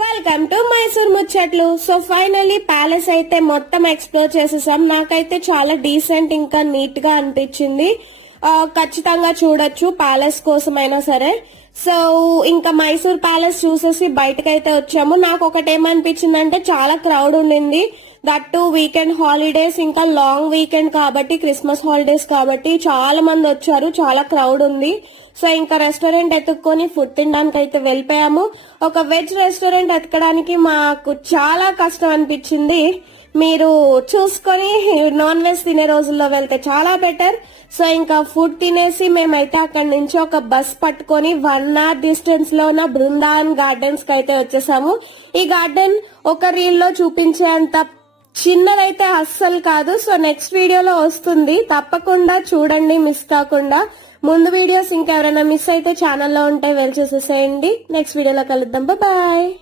Welcome to Mysore ముచ్చట్లు. So finally palace అయితే మొత్తం ఎక్స్ప్లోర్ చేసేసాం. నాకైతే చాలా డీసెంట్ ఇంకా నీట్ గా అనిపించింది. ఖచ్చితంగా చూడొచ్చు ప్యాలెస్ కోసమైనా సరే. సో ఇంకా మైసూర్ ప్యాలెస్ చూసేసి బయటకైతే వచ్చాము. నాకు ఒకటి ఏమనిపించింది అంటే చాలా క్రౌడ్ ఉండింది. దట్ టు వీకెండ్ హాలిడేస్, ఇంకా లాంగ్ వీకెండ్ కాబట్టి, క్రిస్మస్ హాలిడేస్ కాబట్టి చాలా మంది వచ్చారు, చాలా క్రౌడ్ ఉంది. సో ఇంకా రెస్టారెంట్ ఎత్తుక్కొని ఫుడ్ తినడానికి అయితే వెళ్ళిపోయాము. ఒక వెజ్ రెస్టారెంట్ ఎతకడానికి మాకు చాలా కష్టం అనిపించింది. మీరు చూసుకొని నాన్ వెజ్ తినే రోజుల్లో వెళ్తే చాలా బెటర్. సో ఇంకా ఫుడ్ తినేసి మేమైతే అక్కడి నుంచి ఒక బస్ పట్టుకొని 1 hour డిస్టెన్స్ లో ఉన్న బృందావన్ గార్డెన్స్ కి అయితే వచ్చేసాము. ఈ గార్డెన్ ఒక రీల్ లో చూపించేంత చిన్నదైతే అస్సలు కాదు. సో నెక్స్ట్ వీడియోలో వస్తుంది, తప్పకుండా చూడండి, మిస్ కాకుండా. ముందు వీడియోస్ ఇంకా ఎవరైనా మిస్ అయితే ఛానల్లో ఉంటే వెళ్ళి చూసేసేయండి. నెక్స్ట్ వీడియోలో కలుద్దాం. బాయ్.